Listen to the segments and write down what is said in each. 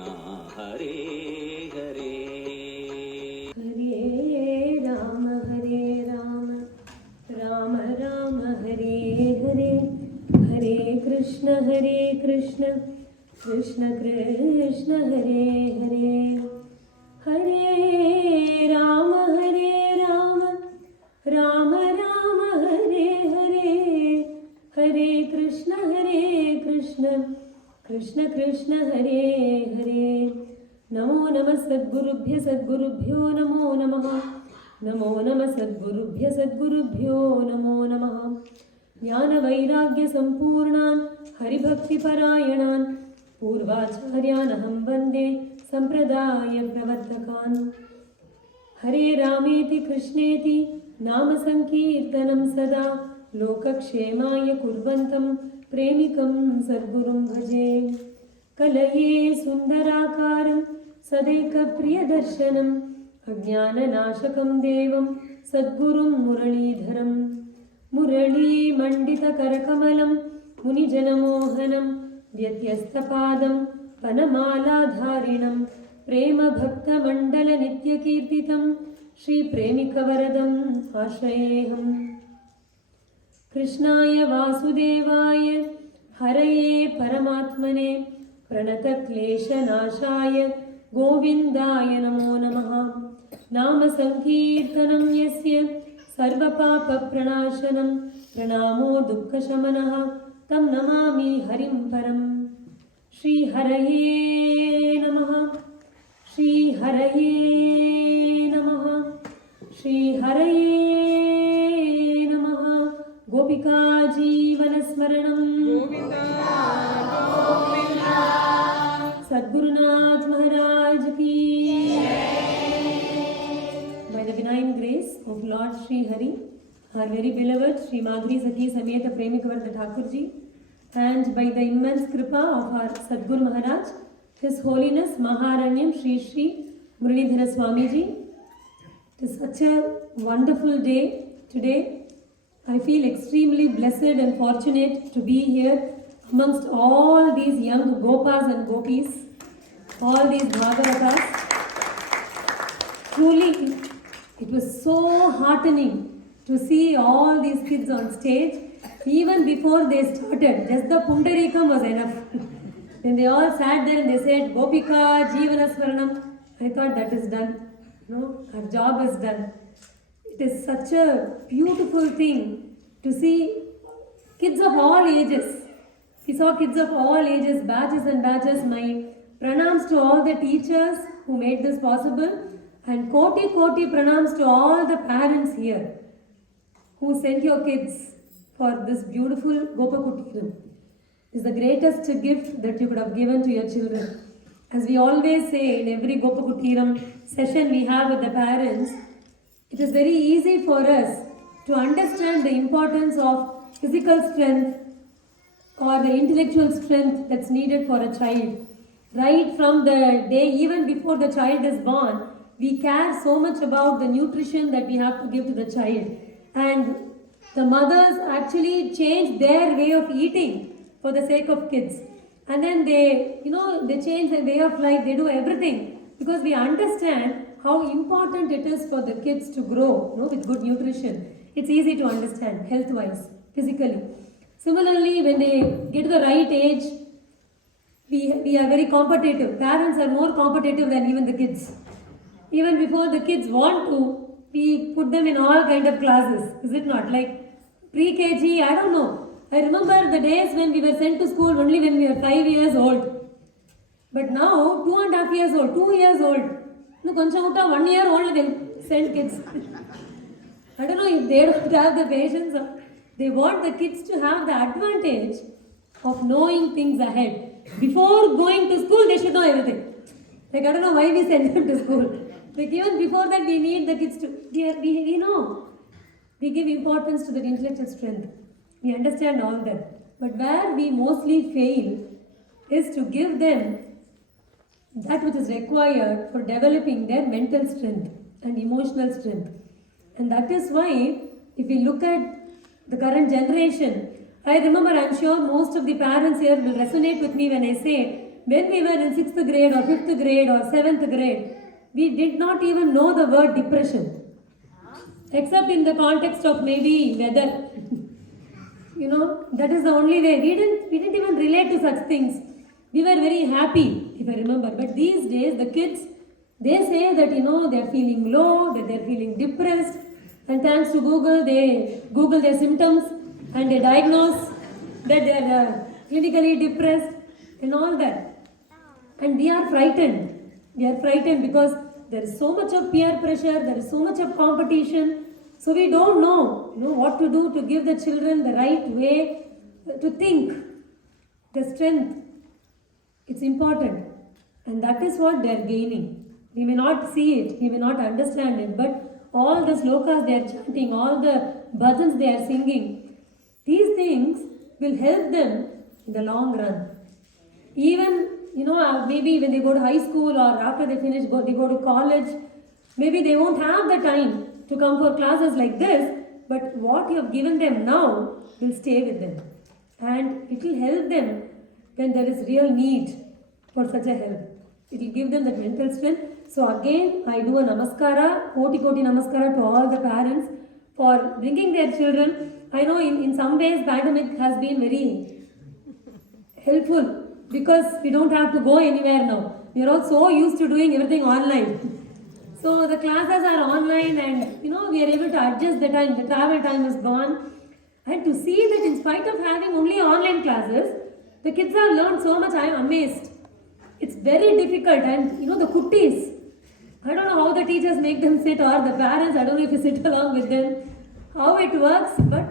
Hare Hare Hare Rama Rama Rama Hare Hare Hare Krishna Krishna Krishna Hare Hare Hare Rama Rama Hare Hare Hare Krishna Krishna Hare Hare Namo Namah Sadgurubhyo Namo Namah Namo Namah Sadgurubhyo Namo Namah Jnana Vairagya Sampurnan Haribhakti Parayanan Purvacharyanaham Vande Sampradaya Pravartakan Hare Rameti Krishneti Nama Sankirtanam Sada Lokakshemaya Kurvantam Premikam Sadgurum Bhaje Kalaye Sundarakaram Sadaika Priyadarshanam Ajnana Nashakam Devam Sadgurum Muralidharam Murali Mandita Karakamalam Munijanamohanam Vyatyastapadam Panamala Dharinam Prema Bhakta Mandala Nitya Kirtitam Shri Premikavaradam Ashrayeham Krishnaya Vasudevaya Haraye Paramatmane Pranata Klesha Nashaya Govindaya Namo Namaha Nama Sankirtanam Yasya Sarva Papa Pranashanam Pranamo Dukkha Shamanaha Tam Namami Harim Param Shri Haraye Namaha Shri Haraye Namaha Shri Haraye Namaha Gopika Jeevana Smaranam Govinda Sadgurunath Maharaj Ki By the benign grace of Lord Sri Hari, our very beloved Sri Madhuri Sati Sameta Premikavarta Thakurji, and by the immense kripa of our Sadguru Maharaj, His Holiness Maharanyam Sri Sri Muralidhara Swamiji. It is such a wonderful day today. I feel extremely blessed and fortunate to be here amongst all these young Gopas and Gopis, all these Bhagavatas. Truly, it was so heartening to see all these kids on stage. Even before they started, just the Pundarikam was enough. When they all sat there and they said, Gopika Jeevana Smaranam, I thought that is done. No, our job is done. It is such a beautiful thing to see kids of all ages. We saw kids of all ages, batches and batches. My pranams to all the teachers who made this possible, and koti pranams to all the parents here who sent your kids for this beautiful Gopakutiram. It's the greatest gift that you could have given to your children. As we always say in every Gopakutiram session we have with the parents, it is very easy for us to understand the importance of physical strength or the intellectual strength that's needed for a child. Right from the day, even before the child is born, we care so much about the nutrition that we have to give to the child. And the mothers actually change their way of eating for the sake of kids. And then they change their way of life, they do everything because we understand how important it is for the kids to grow with good nutrition. It's easy to understand health-wise, physically. Similarly, when they get to the right age, we are very competitive. Parents are more competitive than even the kids. Even before the kids want to, we put them in all kind of classes. Is it not? Like pre-KG, I don't know. I remember the days when we were sent to school only when we were 5 years old. But now, 2.5 years old, 2 years old. No, 1 year old, they send kids. I don't know if they don't have the patience. They want the kids to have the advantage of knowing things ahead. Before going to school, they should know everything. Like, I don't know why we send them to school. Like, even before that, we need the kids to, we know. We give importance to the intellectual strength. We understand all that. But where we mostly fail is to give them that which is required for developing their mental strength and emotional strength. And that is why, if we look at the current generation, I remember, I'm sure most of the parents here will resonate with me when I say, when we were in 6th grade or 5th grade or 7th grade, we did not even know the word depression. Except in the context of maybe weather. That is the only way. We didn't even relate to such things. We were very happy, if I remember. But these days, the kids, they say that, they're feeling low, that they're feeling depressed. And thanks to Google, they Google their symptoms and they diagnose that they're clinically depressed and all that. And we are frightened. We are frightened because there is so much of peer pressure, there is so much of competition. So we don't know, what to do to give the children the right way to think, the strength. It's important. And that is what they are gaining. We may not see it, we may not understand it, but all the slokas they are chanting, all the bhajans they are singing, these things will help them in the long run. Even, maybe when they go to high school or after they finish, they go to college, maybe they won't have the time to come for classes like this, but what you have given them now will stay with them. And it will help them when there is real need for such a help. It will give them that mental strength. So again, I do a namaskara, koti namaskara to all the parents for bringing their children. I know in some ways pandemic has been very helpful because we don't have to go anywhere now. We are all so used to doing everything online. So the classes are online and we are able to adjust the time, the travel time is gone. And to see that in spite of having only online classes, the kids have learned so much, I am amazed. It's very difficult and the kuttis, I don't know how the teachers make them sit or the parents, I don't know if you sit along with them, how it works, but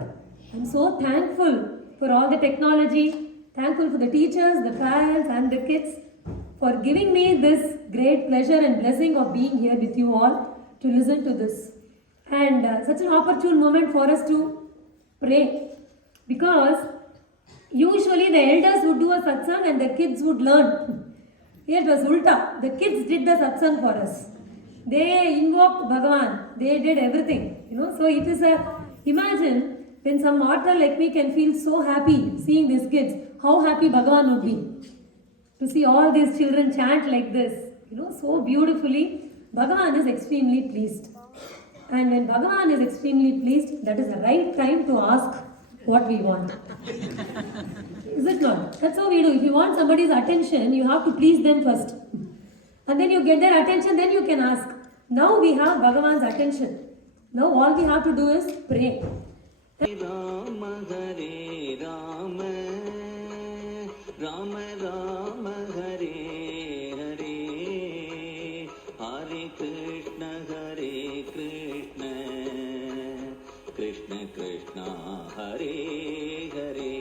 I'm so thankful for all the technology, thankful for the teachers, the parents and the kids for giving me this great pleasure and blessing of being here with you all to listen to this. And such an opportune moment for us to pray. Because usually the elders would do a satsang and the kids would learn. Here it was ulta. The kids did the satsang for us. They invoked Bhagavan. They did everything. So it is imagine when some mortal like me can feel so happy seeing these kids, how happy Bhagavan would be. To see all these children chant like this, so beautifully, Bhagavan is extremely pleased. And when Bhagavan is extremely pleased, that is the right time to ask what we want. Is it not? That's how we do. If you want somebody's attention, you have to please them first. And then you get their attention, then you can ask. Now we have Bhagavan's attention. Now all we have to do is pray. Rama Hare Rama, Rama Rama Hare Hare, Hare Krishna Hare Krishna, Krishna Krishna Hare Hare.